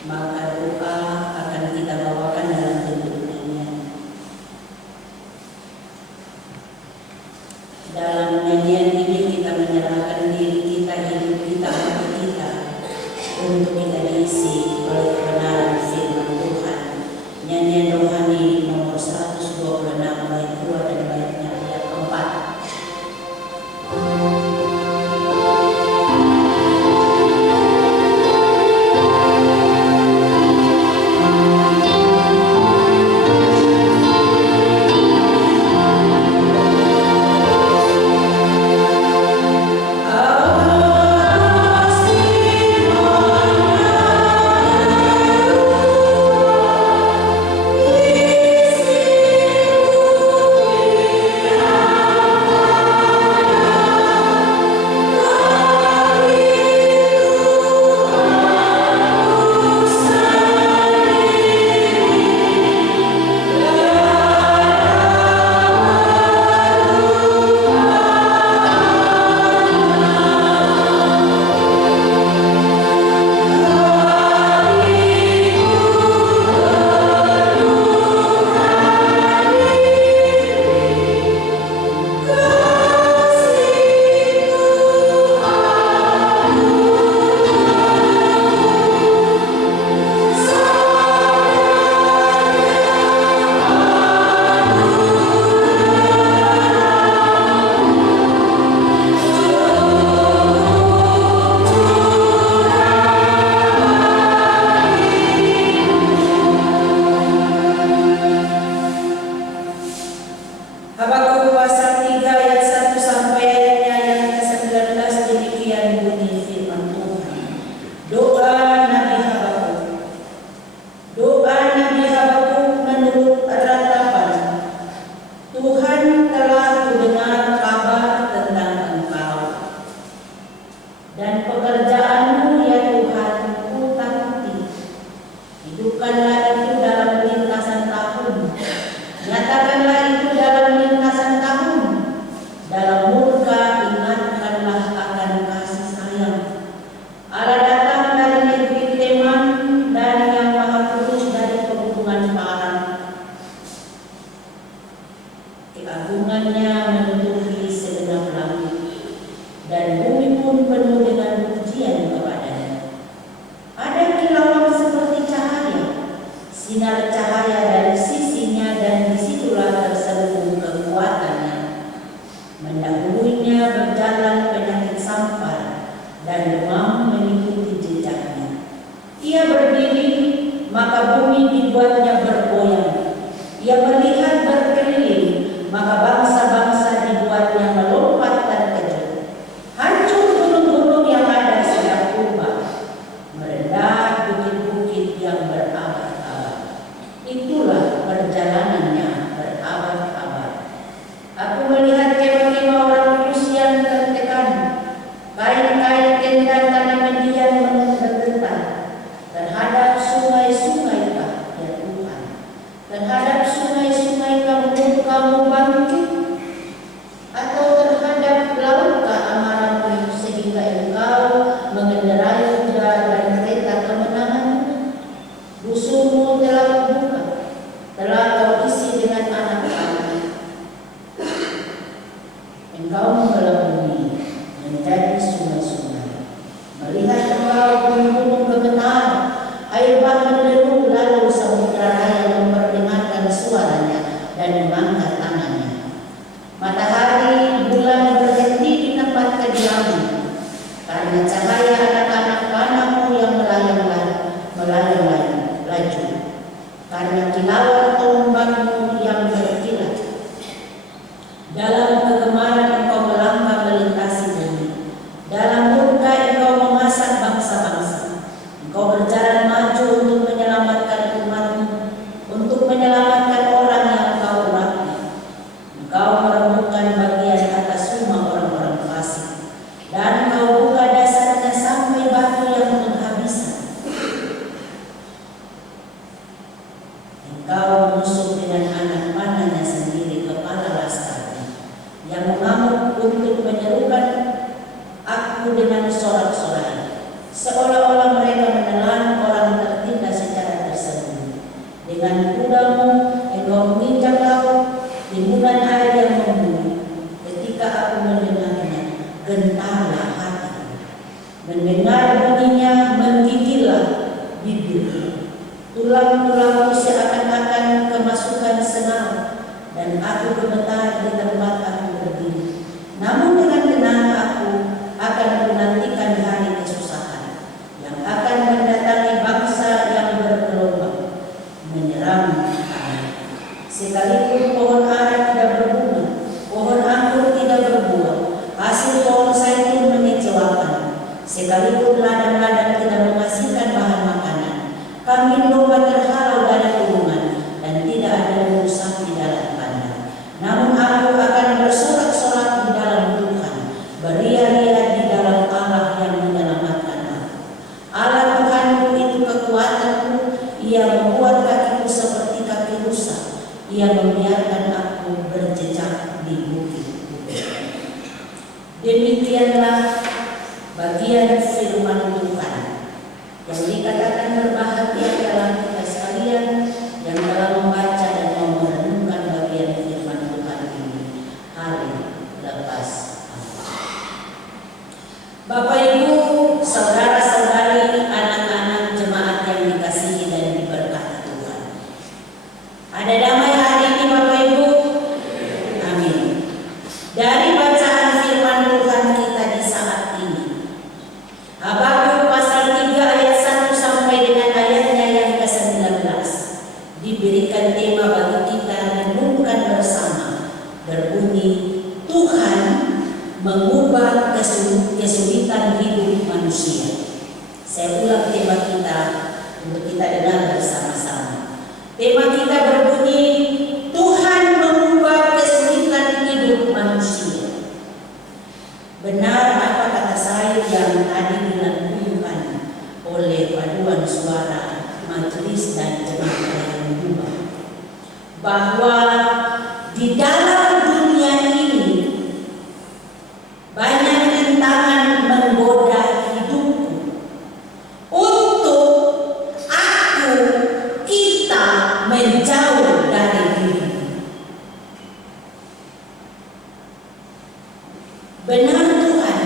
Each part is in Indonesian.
Maka doa akan kita bawakan dalam bentuk nyanyian. Dalam nyanyian ini kita menyerahkan diri kita, hidup kita, hati kita untuk kita diisi oleh kebenaran firman Tuhan. Nyanyian rohani nomor 126 bait 2 dan baitnya ayat 4. Habakuk pasal 3 ayat 1 sampai ayatnya yang ke-19 demikian bunyi firman Tuhan. Doa Nabi Habakuk. Doa Nabi Habakuk menurut ratapan. Tuhan telah mendengar kabar tentang Engkau dan pekerjaanmu ya Tuhan ku takuti. Hidupkanlah itu dalam lintasan tahun. Nyatakanlah itu dalam lintasan tahun. Dalam murka ingatkanlah akan kasih sayang. Allah datang dari negeri Teman dan yang maha kudus dari pegunungan Paran. Keagungannya menutupi segenap langit dan bumi pun penuh dengan pujian kepadanya. Ada kilauan seperti cahaya, sinar cahaya dari sisinya dan disitulah terselubung kekuatannya. Mendahulunya berjalan penyakit sampar dan demam mengikuti jejaknya. Ia berdiri, maka bumi dibuatnya bergoyang. Ia melihat berkeliling, maka bangsa-bangsa dibuatnya melompat dan kejut. Hancur gunung-gunung yang ada sedang tumbang, merendah bukit-bukit yang berabad-abad. Itulah perjalanannya berabad-abad. Aku melihat kemah-kemah orang kudus yang tertekan, kain-kain tenda tanah Median bergetar terhadap sungai-sungai-Kah, ya Tuhan, terhadap sungai-sungai-Kah menurut kamu bangkit, atau terhadap laut-Kah amarahmu sehingga Engkau mengendarai kuda dan kereta kemenanganmu. Busurmu telah kubuka, telah kau isi dengan anak-anak. Engkau membelah bumi menjadi sungai-sungai. Melihat engkau gunung-gunung gemetar, air bah menderu, lalu samudra raya memperdengarkan suaranya dan mengangkat tangannya. Matahari, bulan berhenti di tempat kediaman karena cahaya anak-anak panahmu yang melayang laju, karena kilauan tombakmu yang berkilat. Dalam kegemaran engkau melangkah melintasi bumi, dalam murka engkau memasak bangsa-bangsa. Engkau berjalan maju untuk menyelamatkan umatmu, untuk menyelamatkan orang yang engkau urapi. Engkau merembukan bagian atas rumah orang-orang fasik, dan engkau buka dasarnya sampai batu yang penghabisan. Engkau musuh dengan anak panahnya sendiri, kepala laskarnya, yang mengamuk untuk menyerukan aku dengan sorak-sorai, seolah-olah mereka menelan orang bibirku. Tulang-tulangku seakan-akan kemasukan senang, dan aku gemetar di tempat aku berdiri. Namun dengan tenang aku akan menantikan hari kesusahan yang akan mendatangi bangsa yang bergelombang menyerang kami. Sekalipun pohon ara tidak berbunga, pohon anggur tidak berbuah, hasil pohon zaitun mengecewakan, sekalipun ladang-ladang tidak menghasilkan bahan makanan, kambing domba terhalau dari kurungan, dan tidak ada rusak di dalam kandang. Namun aku akan bersorak-sorak di dalam Tuhan, beria-ria di dalam Allah yang menyelamatkan aku. Allah Tuhanku itu kekuatanku, Ia membuat kakiku seperti kaki rusa, Ia membiarkan aku berjejak di bukit-bukit. Demikianlah bagian firman Tuhan yang dikatakan berbahagia dalam kita sekalian yang telah membaca dan merenungkan bagian firman Tuhan ini hari lepas hari. Bapak Ibu, saudara-saudari, anak-anak jemaat yang dikasihi dan diberkati Tuhan. Ada damai hari ini Bapak Ibu? Amin. Dari bacaan firman Tuhan kita di saat ini, Habakuk pasal 3 ayat 1 sampai dengan ayatnya yang ke-19 diberikan tema bagi kita renungkan bersama, berbunyi Tuhan mengubah kesulitan hidup manusia. Saya ulang tema kita untuk kita dengar bersama-sama. Tema kita berbunyi Tuhan mengubah kesulitan hidup manusia. Benar apa kata saya yang tadi dilakukan oleh paduan suara majelis dan jemaat yang berubah, bahwa di dalam dunia ini banyak rintangan menggoda hidupku untuk kita menjauh dari diri. Benar Tuhan,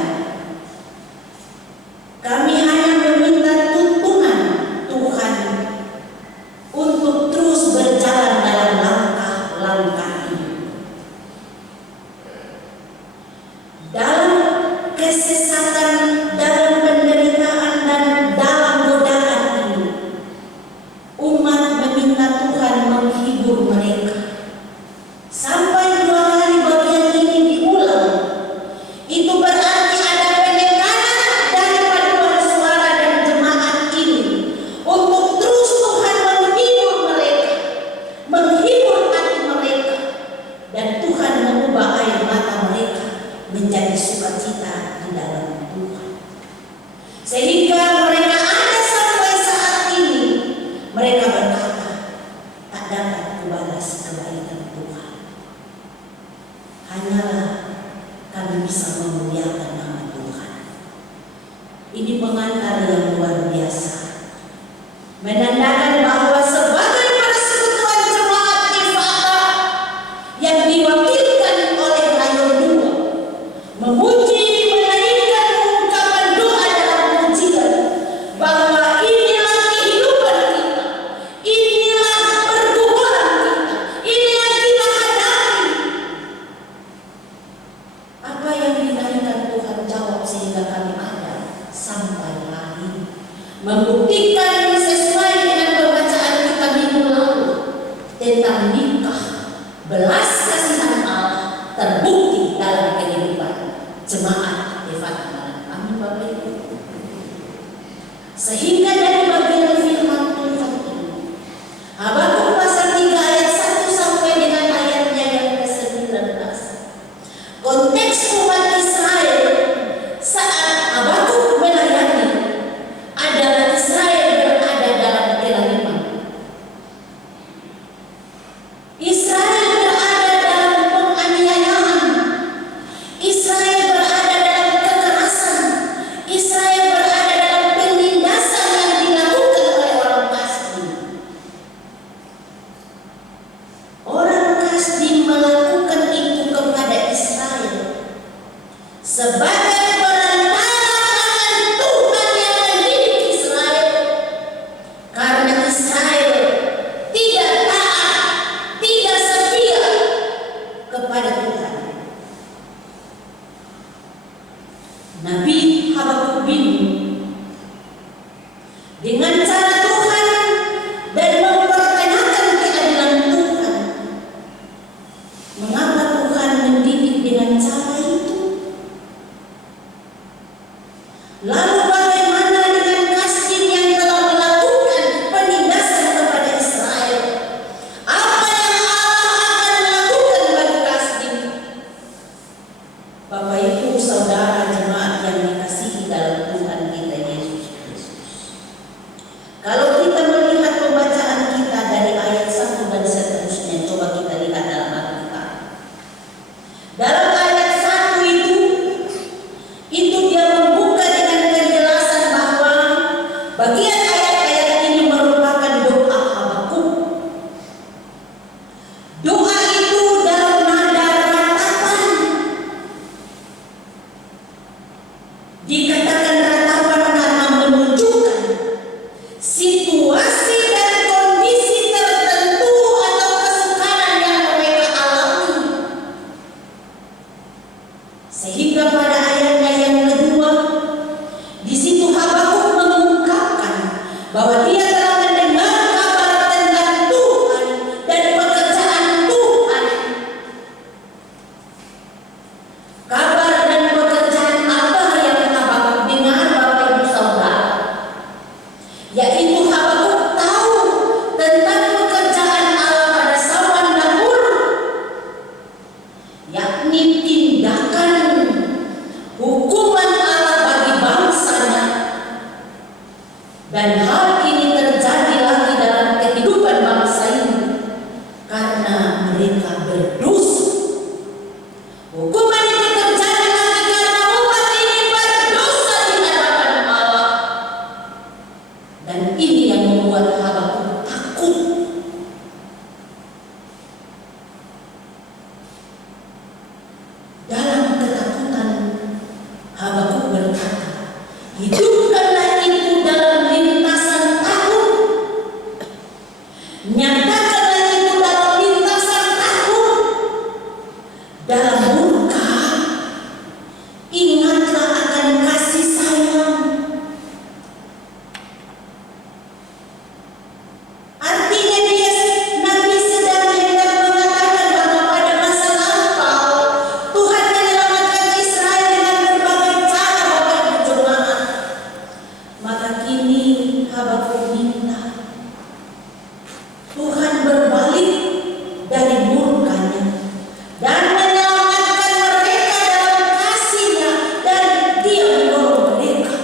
kami hanya meminta tuntunan Tuhan untuk terus berjalan dalam langkah Kalau kita melihat pembacaan kita dari ayat 1 dan seterusnya, coba kita lihat dalam Alkitab. Dalam ayat 1 itu dia membuka dengan penjelasan bahwa bagian ayat-ayat ini merupakan doa Habakuk. Doa itu dalam nada ratapan. Dikatakan ratapan karena menunjukkan situasi dan kondisi tertentu atau kesukaran yang mereka alami. Sehingga pada ayatnya yang kedua, di situ Habakuk mengungkapkan bahwa dia telah mendengar kabar tentang Tuhan dan pekerjaan Tuhan. Kabar dan pekerjaan apa yang Habakuk dengar, Bapak Ibu Saudara? Yaitu Habakuk tahu tentang pekerjaan Allah pada zaman dahulu, yakni tindakan hukuman Allah bagi bangsanya. Dan hal ini terjadi lagi dalam kehidupan bangsa ini karena mereka berdosa. Hukuman itu terjadi lagi karena umat ini berdosa di hadapan Allah. Dan ini yang membuat Habakuk takut. Dalam ketakutan, Habakuk berkata, hidupkanlah itu dalam lintasan tahun. Nyatakanlah itu dalam lintasan tahun. Dalam murka, ingatlah akan kasih sayang. Artinya Nabi sedang hendak mengatakan bahwa pada masa lampau Tuhan menyelamatkan Israel dengan berbagai cara, Bapak Ibu jemaat. Maka kini Habakuk minta Tuhan berbalik dari murkanya dan menyelamatkan mereka dalam kasih-Nya, dan Dia menolong mereka.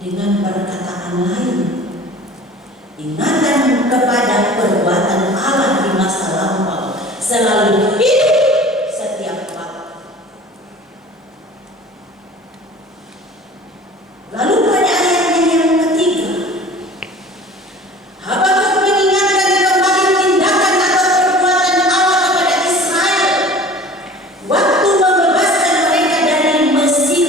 Dengan perkataan lain, ingatan kepada perbuatan Allah di masa lampau selalu hidup setiap waktu. Lalu pada ayatnya yang ketiga, Habakuk mengingatkan kembali tindakan atau perbuatan Allah kepada Israel waktu membebaskan mereka dari Mesir,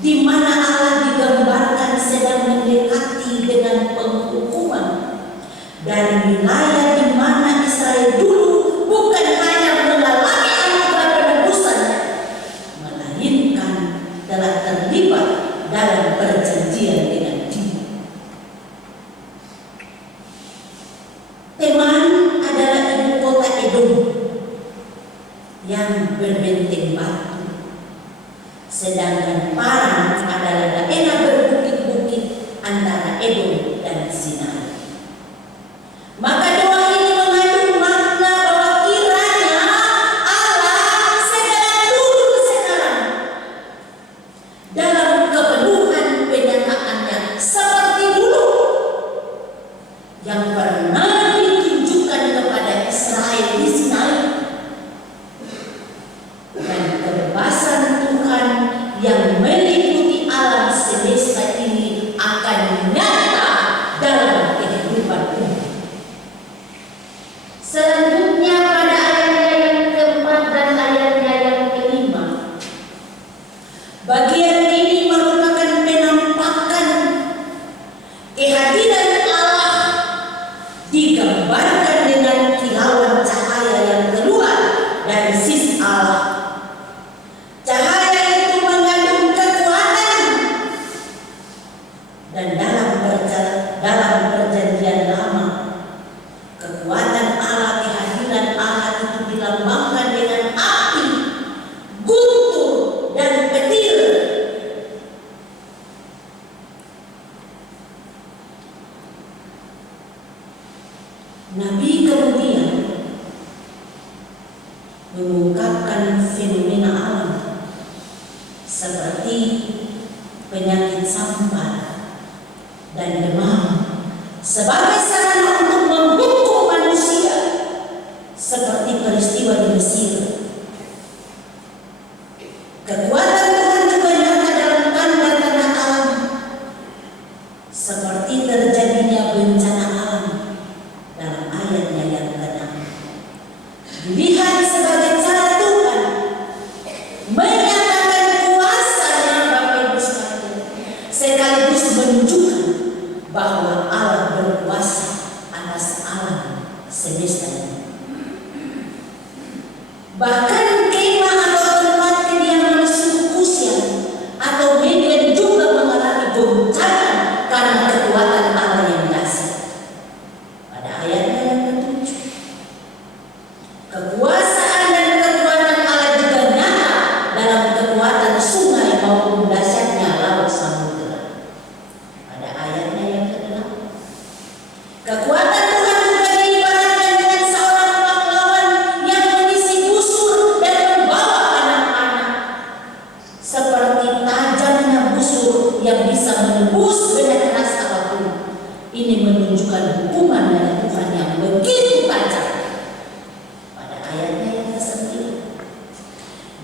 di mana Allah digambarkan sedang mendekati dengan penghukuman dari wilayah di mana Israel dulu bukan hanya mengalami anugerah penebusan, melainkan telah terlibat dalam perjanjian dengan Dia. Teman adalah ibu kota Edom yang berbenteng batu, sedangkan Paran adalah daerah berbukit-bukit antara Edom dan Sinai. Maka doa ini mengandung makna bahwa kiranya Allah segera turun sekarang dalam kepenuhan penyataannya seperti dulu yang pernah ditunjukkan kepada Israel di Sinai, dan kebebasan Tuhan yang meliputi alam semesta ini akan nyata dalam kehidupan umat. Selanjutnya pada ayatnya yang keempat dan ayatnya yang kelima, bagian ini merupakan penampakan kehadiran Allah digambarkan dengan kilauan cahaya yang keluar dari sisi Allah. Cahaya itu mengandung kekuatan, dan dalam perjanjian lama, kekuatan Allah, kehadiran Allah itu dilambangkan dengan api, guntur, dan petir. Nabi kemudian mengungkapkan fenomena alam seperti penyakit penyakit sampar dan demam sebagai sarana untuk menghukum manusia, seperti peristiwa di Mesir. Kekuatan Tuhan juga nyata dalam tanda-tanda alam, seperti terjadinya bencana alam dalam ayatnya yang ke-6. Dilihat sebagai cara Tuhan menyatakan kuasanya, Bapak Ibu sekalian, sekaligus menunjukkan bahwa Allah berkuasa atas alam semesta ini. Bahkan kemah atau tempat kediaman suku Kusian atau Midian juga mengalami goncangan karena kekuatan Allah yang dahsyat. Pada ayatnya yang ke-7, kekuasaan dan kekuatan Allah juga nyata dalam kekuatan sungai maupun dahsyatnya laut samudera. Pada ayatnya yang ke-8, kekuatan Tuhan juga diibaratkan dengan seorang pahlawan yang mengisi busur dan membawa anak-anak, seperti tajamnya busur yang bisa menembus benda keras apapun. Ini menunjukkan hukuman dari Tuhan yang begitu tajam. Pada ayatnya yang ke-9,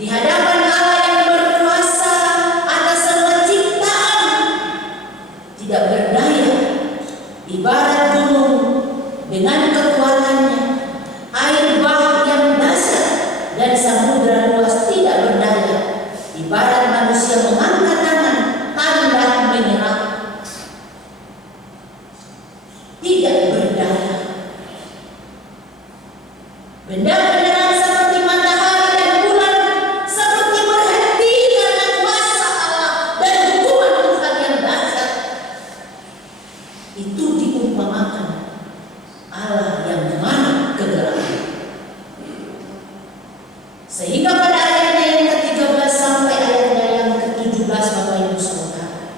di hadapan Allah yang berkuasa atas semua ciptaan, tidak berdaya, ibarat gunung dengan kekuatannya, air bah yang dahsyat dan samudera luas tidak berdaya, ibarat manusia mengangkat tangan tanda menyerah, tidak berdaya. Benda penerang seperti matahari dan bulan seperti berhenti karena kuasa Allah dan hukuman Tuhan yang dahsyat. Itu diumpamakan Allah yang mengarah kegelapan. Sehingga pada ayatnya yang ke-13 sampai ayatnya yang ke-17, Bapak Ibu Saudara,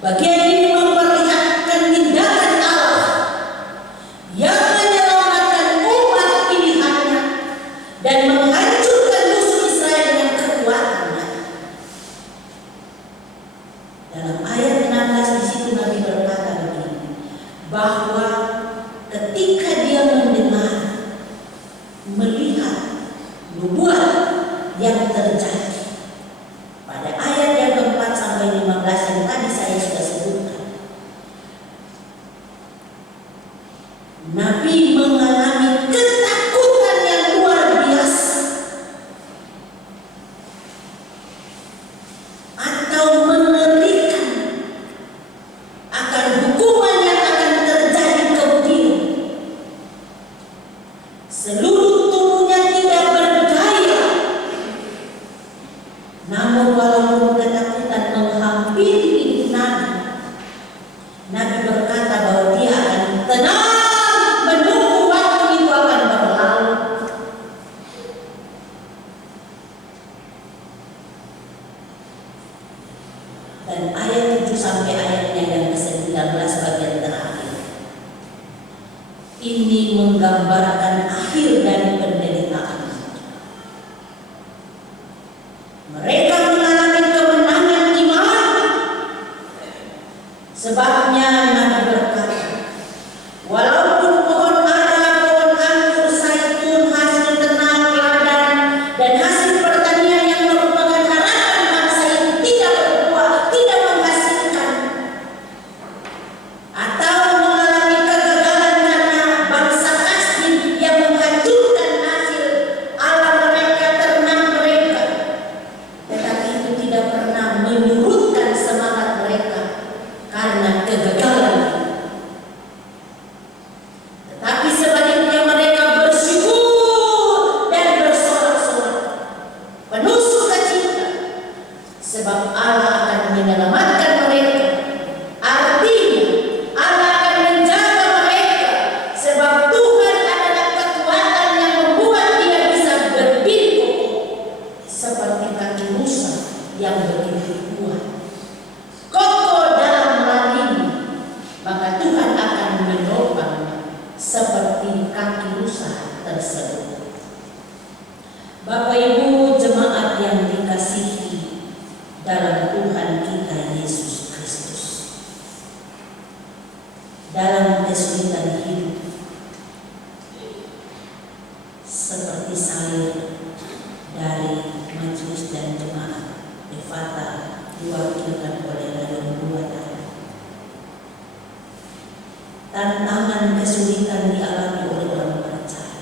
bagian ini memperlihatkan tindakan Allah yang menyelamatkan umat pilihannya dan menghancurkan musuh Israel dengan kekuatannya. Dalam ayat 16 di situ Nabi berkata begini, bahwa ketika dia mendengar, melihat nubuat yang terjadi pada ayat yang ke-4 sampai 15 yang tadi saya sudah sebutkan, Nabi mengalami ketakutan yang luar biasa atau mengerikan akan hukuman yang akan terjadi kemudian. Seluruh tubuhnya tidak berdaya, namun walaupun ketakutan menghampiri hidup Nabi, Nabi berkata bahwa dia akan tenang menunggu waktu itu akan berlalu. Dan ayat 7 sampai ayatnya yang ke-19 bagian terakhir ini menggambarkan akhir dari penderitaan. Mereka mengalami kemenangan iman. Sebabnya Nabi berkata, walaupun pohon ara, pohon anggur, zaitun, hasil ternak, ladang, dan hasil pertanian yang merupakan harapan bangsa itu tidak berbuah, tidak menghasilkan, atau mengalami kegagalan karena bangsa asing yang tantangan kesulitan dialami oleh orang percaya.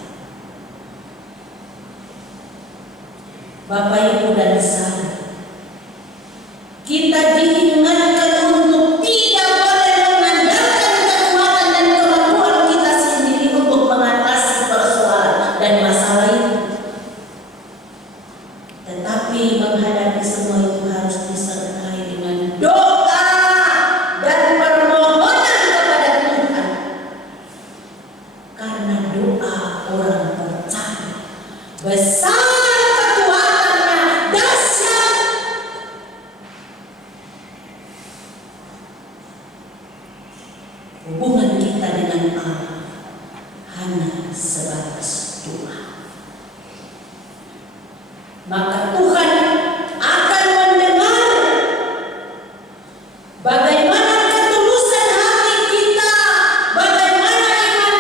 Bapak, Ibu, dan saya, kita diingatkan untuk tidak boleh mengandalkan kekuatan dan kemampuan kita sendiri untuk mengatasi persoalan dan masalah itu. Tetapi menghadapi semua itu harus disertai dengan doa dan permohonan kepada Tuhan. Karena doa orang percaya besar kekuatannya, dahsyat. Hubungan kita dengan Allah hanya sebatas doa. Maka Tuhan akan mendengar bagaimana ketulusan hati kita, bagaimana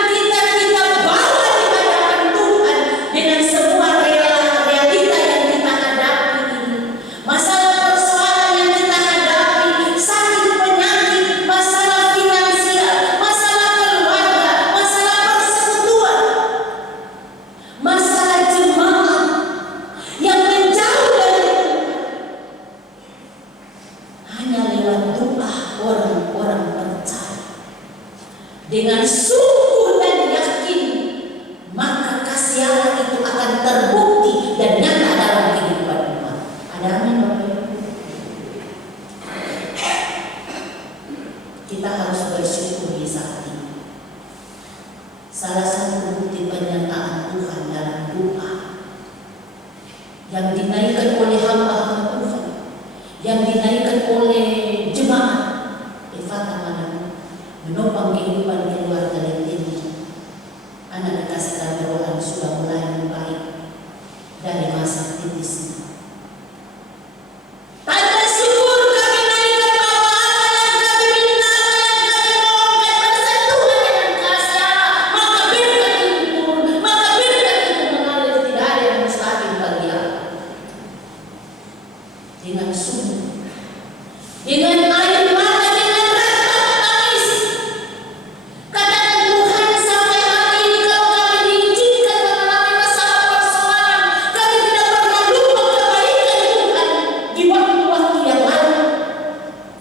iman kita bawa di hadapan Tuhan dengan semua realita yang kita hadapi ini. Masalah persoalan yang kita hadapi, sakit penyakit, masalah finansial, masalah keluarga, masalah persekutuan, masalah jemaat yang menjauh dari Tuhan. Hanya lewat doa orang-orang percaya dengan sungguh dan yakin, maka kasih Allah itu akan terbukti dan nyata dalam kehidupan umat. Ada amin, Bapak Ibu? Kita harus bersyukur di saat ini. Salah satu bukti penyataan Tuhan dalam doa yang dinaikkan oleh hamba Tuhan, yang dinaikkan oleh jemaat Efata Manado, menopang kehidupan keluarga Lentini. Anak dikasihkan Tuhan sudah mulai membaik dari masa kritisnya. Tanda syukur kami naikkan bahwa apa yang kami minta, yang kami mohonkan bersentuhan dengan kasih Allah, maka berkat itu turun, maka berkat itu mengalir, tidak ada yang mustahil bagi Allah. Dengan sungguh, dengan air mata, dengan rasa tangis, katakan Tuhan, sampai hari ini kalau kami diizinkan mengalami masalah persoalan, kami tidak pernah lupa kebaikan Tuhan di waktu-waktu yang lalu.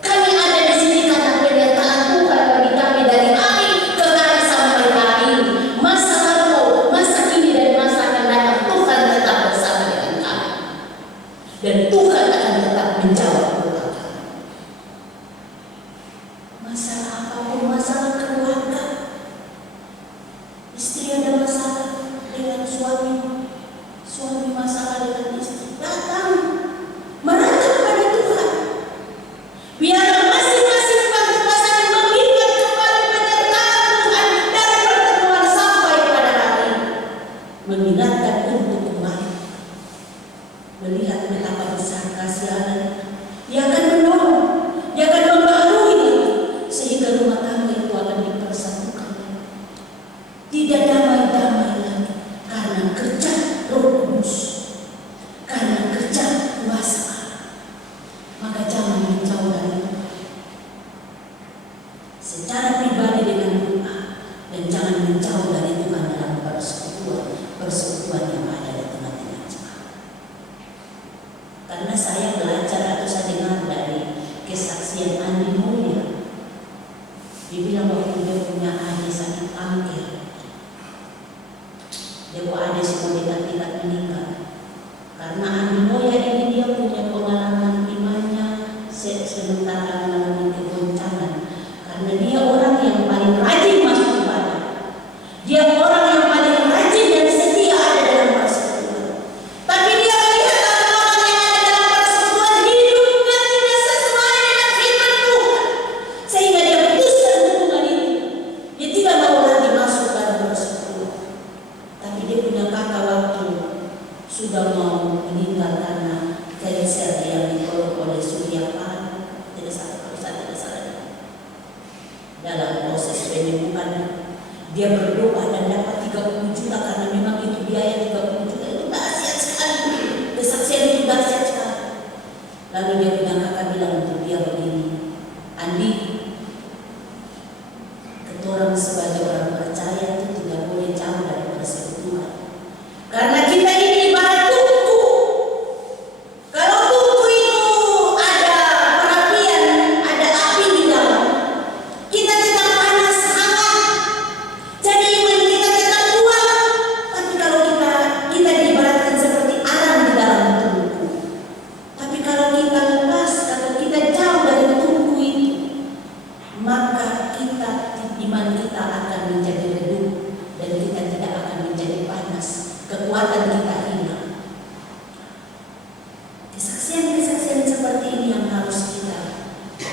Kami ada di sini karena penyertaan Tuhan bagi kami dari hari ke hari sampai hari ini. Masa lalu, masa kini, dan masa akan datang, Tuhan tetap bersama dengan kami. Dan Tuhan akan tetap menjawab doa kami. Masalah apapun, masalah keluarga, istri ada masalah dengan suami, suami masalah dengan istri, datang meratap pada Tuhan. Biar masing-masing pasangan mengingat kembali penyertaan Tuhan dari pertemuan sampai pada hari ini. Mengingatkan untuk kembali melihat betapa besar kasih Allah. Dia akan menolong, dia akan membaharui sehingga rumah tangga itu akan dipersatukan. Tidak damai-damai lagi karena kerja Roh Kudus, karena kerja kuasa Allah. Maka jangan menjauh dari Tuhan secara pribadi dengan doa, dan jangan menjauh dari Tuhan dalam persekutuan yang ada di tengah-tengah jemaat. Karena saya belajar atau saya dengar dari kesaksian Andi Mulya, dia bilang waktu dia punya adik sakit kanker, dia punya adik semua dekat-dekat meninggal. Karena Andi Mulya ini dia punya pengalaman imannya sementara mengalami kegoncangan. Karena dia orang yang paling rajin masuk ibadah, dia orang yang paling rajin dan setia ada dalam persekutuan. Tapi dia melihat orang-orang yang ada dalam persekutuan hidupnya tidak sesuai dengan firman Tuhan, sehingga dia putuskan hubungan itu. Dia tidak mau lagi masuk dalam persekutuan. Tapi dia punya kakak waktu sudah mau meninggal karena kanker yang ditolong oleh Surya Paloh, tidak salah. Dalam proses penyembuhan, dia berdoa dan dapat 30 juta karena memang itu biaya 30 juta itu dahsyat sekali. Kesaksian itu dahsyat sekali. Lalu dia punya kakak bilang untuk dia begini, Andi, ketorang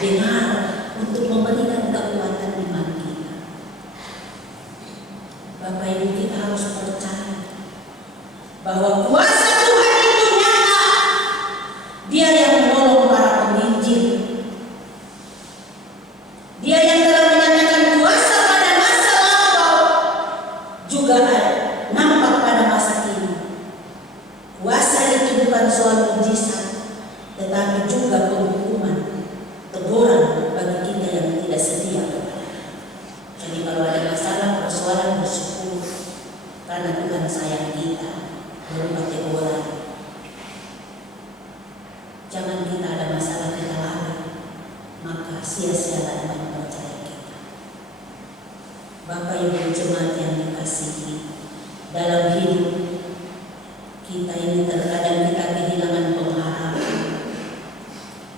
dengar untuk memberikan kekuatan iman kita. Bapak Ibu, kita harus percaya bahwa kuasa Tuhan itu nyata. Dia yang menolong para penginjil. Dia yang telah menyatakan kuasa pada masa lampau juga nampak pada masa kini. Kuasa itu bukan soal mujizat, tetapi juga penghukuman, teguran bagi kita yang tidak setia kepada. Jadi kalau ada masalah, persoalan, bersyukur karena Tuhan sayang kita, berupa teguran. Jangan kita ada masalah kita lari, maka sia-sialah iman percaya kita. Bapak Ibu jemaat yang dikasihi, dalam hidup kita ini terkadang kita kehilangan pengharapan,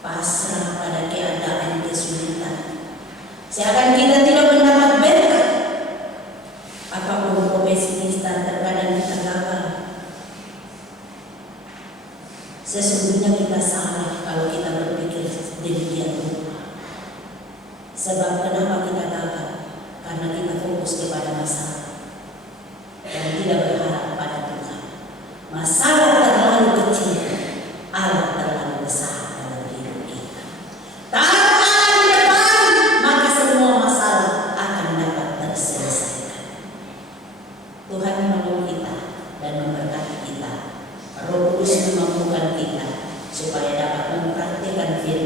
pasrah pada keadaan kesulitan. Seakan kita tidak mendapat berkat. Apapun profesi kita, terkadang kita gagal. Sesungguhnya kita salah kalau kita berpikir demikian rupa. Sebab kenapa kita gagal? Karena kita fokus kepada masalah dan tidak berharap pada Tuhan. Masalah terlalu kecil, Allah terlalu besar dalam hidup kita. Taruh Allah di depan, maka semua masalah akan dapat terselesaikan. Tuhan menolong kita dan memberkati kita. Roh Kudus memampukan kita supaya dapat mempraktikkan firman